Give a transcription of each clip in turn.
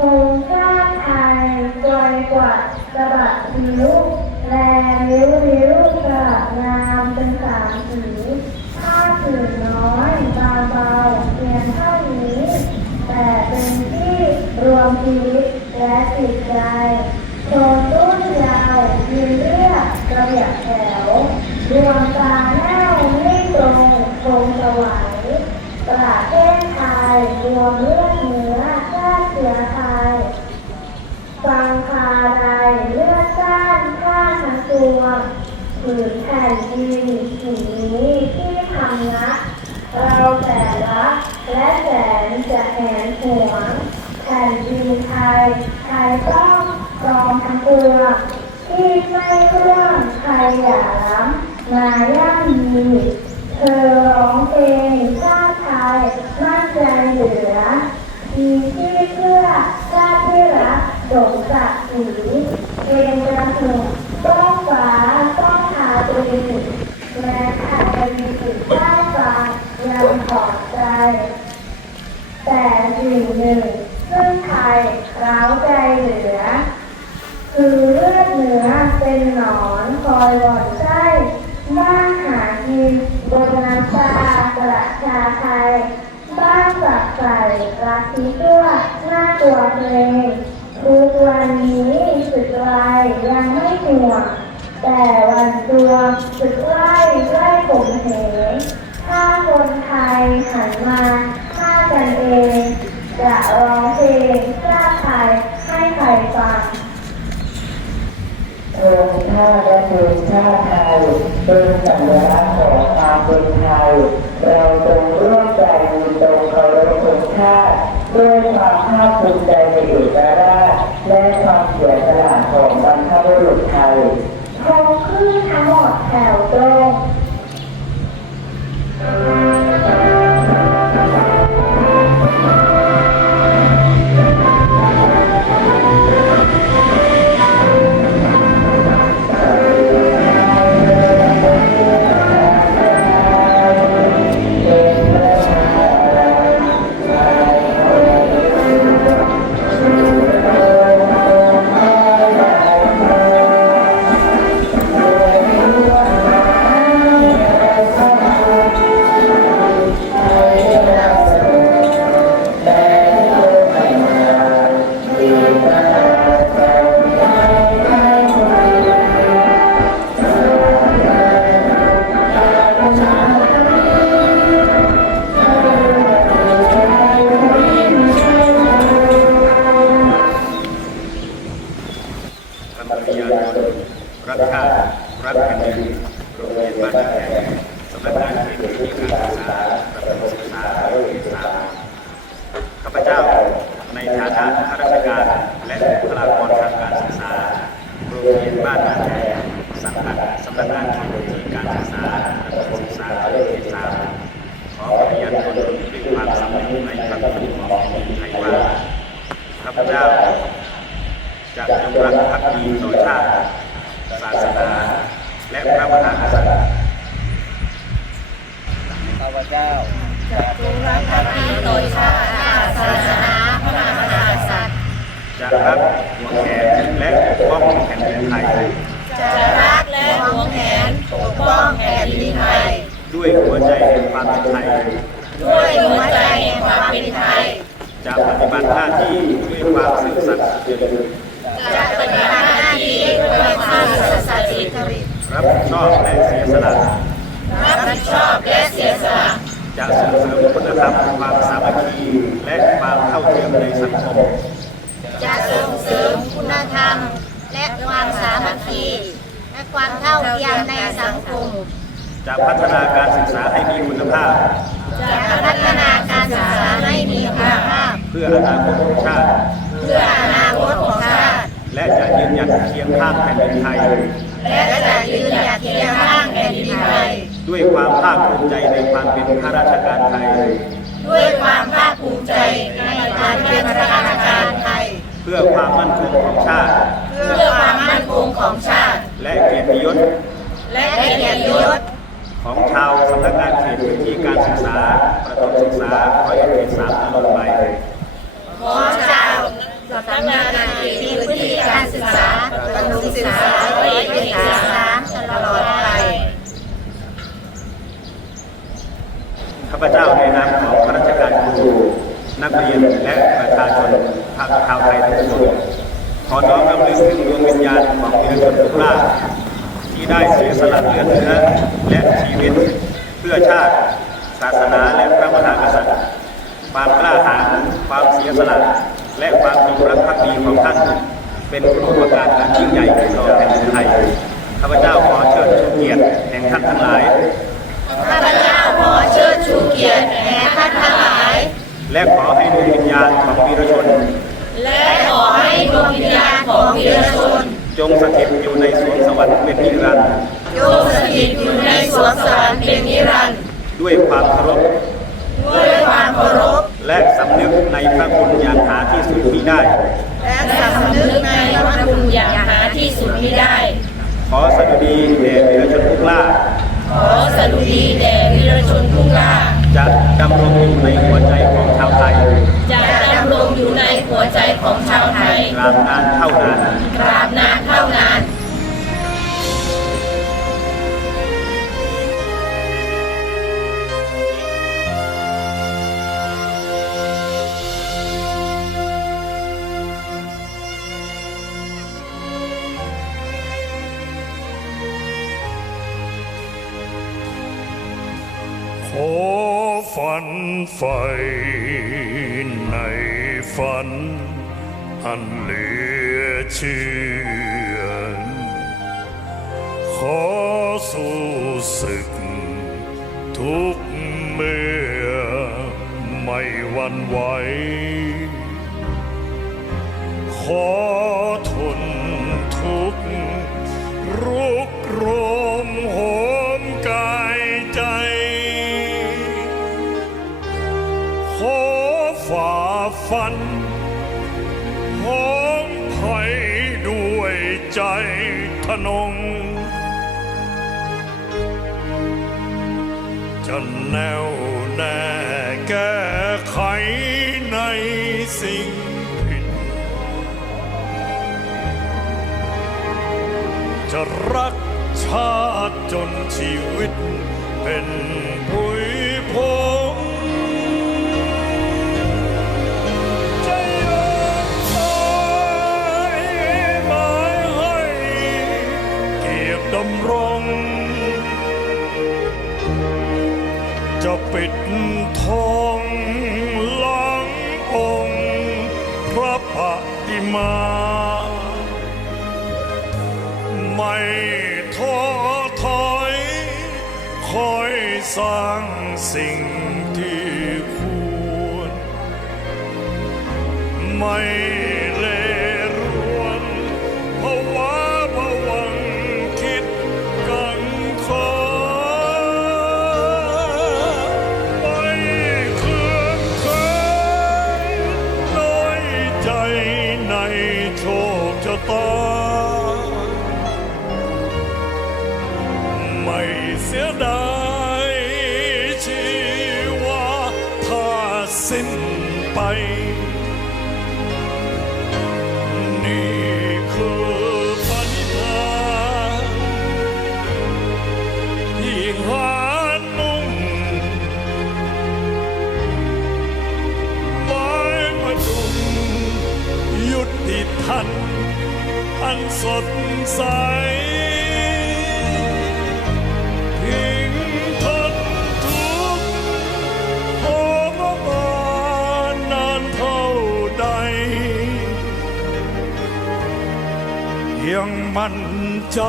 โครงสร้างไทยจอยกว่าสะบัดผิวแลริ้วริ้วกระบงามเป็นสามสีผ้าผืนน้อยบางเบาเพียงเท่านี้ แต่เป็นที่รวมชีวิตและจิตใจโคนต้นยาวยืนเรียบระเบียบแถวดวงตาแน่วไม่ตรงคงสวัยประเทศไทยรวมเลือดเนื้อชาติเชื้อไทย ฟังคาใดเลือดก้านข้าทั้งตัว ผืนแผ่นดินสิ่งนี้ที่ทำนะเราแต่ละและแสนจะแหนหวงแผ่นดินไทยไทยต้องกรองทั้งตัวที่ไม่เครื่องไทยอย่าล้ำมาย่ำยีเธอร้องเพลงชาติไทยมั่นใจเหลือ มีที่เพื่อชาติที่รักสมศักดิ์ศรีเป็นกระหึ่มต้องฟ้าต้องหาตัวเองแม้อาจจะมีสิ่งใต้ฟ้ายังขอบใจ แต่สิ่งหนึ่งซึ่งไทย ร้าวใจเหลือ คือเลือดเหนือเป็นหนอนคอยหว่อนไส้บ้านหากินบนน้ำตาประชาไทย บ้านสักใส่รักที่ตัวหน้าตัวเพลงทุกวันนี้สุดไกลยังไม่ห่วงแต่วันตัวสุดใกล้ใกล้ผมเหงถ้าคนไทยหันมาฆ่ากันเองจะร้องเพลงชาติไทยให้ใครฟัง โครงชาติและเพลง ชาติไทยเป็นสัญลักษณ์ของความเป็นไทย เราจงร่วมใจมีตรงเคารพธงชาติด้วยความภาคภูมิใจในเอกราชและความเสียสละของบรรพบุรุษไทยโคงขึ้นทั้งหมดแถวตรงะข้าราชการ และบุคลากรทางการศึกษาโรงเรียนบ้านนาแขกสังกัดสำนักงานเขตที่การศึกษาระถมศึกษาเขตสามขอปฏิญาณตนด้วยความสำนึกในพระคุณของแผ่นดินไทยว่าข้าพเจ้าจะจงรักภักดีต่อชาติศาสนา และพระมหากษัตริย์ข้าพเจ้าโดยชาติศาสนาพระมหากษัตริย์ จะรักหวงแหนและปกป้องแผ่นดินไทย จะรักและหวงแหนปกป้องแผ่นดินไทย ด้วยหัวใจแห่งความเป็นไทย ด้วยหัวใจแห่งความเป็นไทย จะปฏิบัติหน้าที่ด้วยความซื่อสัตย์สุจริตจะปฏิบัติหน้าที่ด้วยความซื่อสัตย์สุจริตรับผิดชอบและเสียสละรับผิดชอบและเสียสละจะส่งเสริมคุณธรรมความสามัคคีและความเท่าเทียมในสังคม จะส่งเสริมคุณธรรม และความสามัคคีและความเท่าเทียมในสังคม จะพัฒนาการศึกษาให้มีคุณภาพ จะพัฒนาการศึกษาให้มีคุณภาพ เพื่ออนาคตของชาติ เพื่ออนาคตของชาติ และจะยืนหยัดเคียงข้างแผ่นดินไทย และจะยืนหยัดเคียงข้างแผ่นดินไทย ด้วยความภาคภูมิใจในความเป็นข้าราชการไทย ด้วยความภาคภูมิใจในการเป็นข้าราชการไทยเพื่อความมั่นคงของชาติ เพื่อความมั่นคงของชาติ และเกียรติยศและเกียรติยศของชาวสำนักงานเขตพื้นที่การศึกษา ประถมศึกษาร้อยเอ็ดเขตสามตลอดไปของชาวสำนักงานเขตพื้นที่การศึกษาประถมศึกษาร้อยเอ็ดเขตสามตลอดไปข้าพเจ้าในนามของข้าราชการครูนักเรียนและประชาชน ชาวไทยทุกคนขอน้อมรำลึกถึงดวงวิญญาณของวีรชนทุกล่าชที่ได้เสียสละเลือดเนื้อและชีวิตเพื่อชาติ ศาสนาและพระมหากษัตริย์ ความกล้าหาญความเสียสละ และความจงรักภักดีของท่าน เป็นคุณูปการอันยิ่งใหญ่ต่อแผ่นดินไทยข้าพเจ้าขอเชิดชูเกียรติแห่งท่านทั้งหลายข้าพเจ้าขอเชิดชูเกียรติแด่ท่านทั้งหลาย และขอให้ดวงวิญญาณของวีรชน และขอให้ดวงวิญญาณของวีรชน จงสถิตอยู่ในสวงสวรรค์เป็นนิรันดร์จงสถิตอยู่ในสวงสวรรค์เป็นนิรันดร์ด้วยความเคารพด้วยความเคารพและสำนึกในพระคุณอย่างหาที่สุดมิได้ และสำนึกในพระคุณอย่างหาที่สุดมิได้ ขอสดุดีแด่วีรชนทุกล่าขอสดุดีแด่วีรชนทุกล่าจะดำรงอยู่ในหัวใจของชาวไทยจะดำรง อยู่ในหัวใจของชาวไทย ตราบนานเท่านานตราบนานเท่านานขอฝันไฟใน ฝัน อันเหลือเชื่อ ขอสู้ศึก ทุกเมื่อไม่หวันไหวขอ แน่วแน่แก้ไขในสิ่งผิด จะรักชาติจนชีวิตเป็น สร้างสิ่งที่ควรไม่ มั่นใจ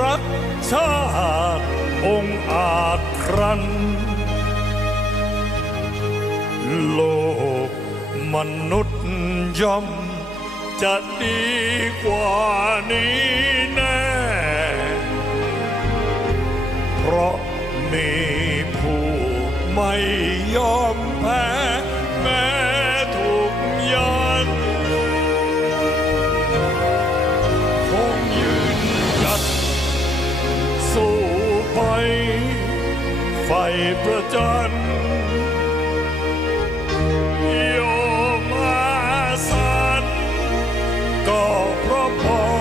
รักชาติองอาจครัน โลกมนุษย์ย่อม จะดีกว่านี้แน่ เพราะมีผู้ไม่ยอม โ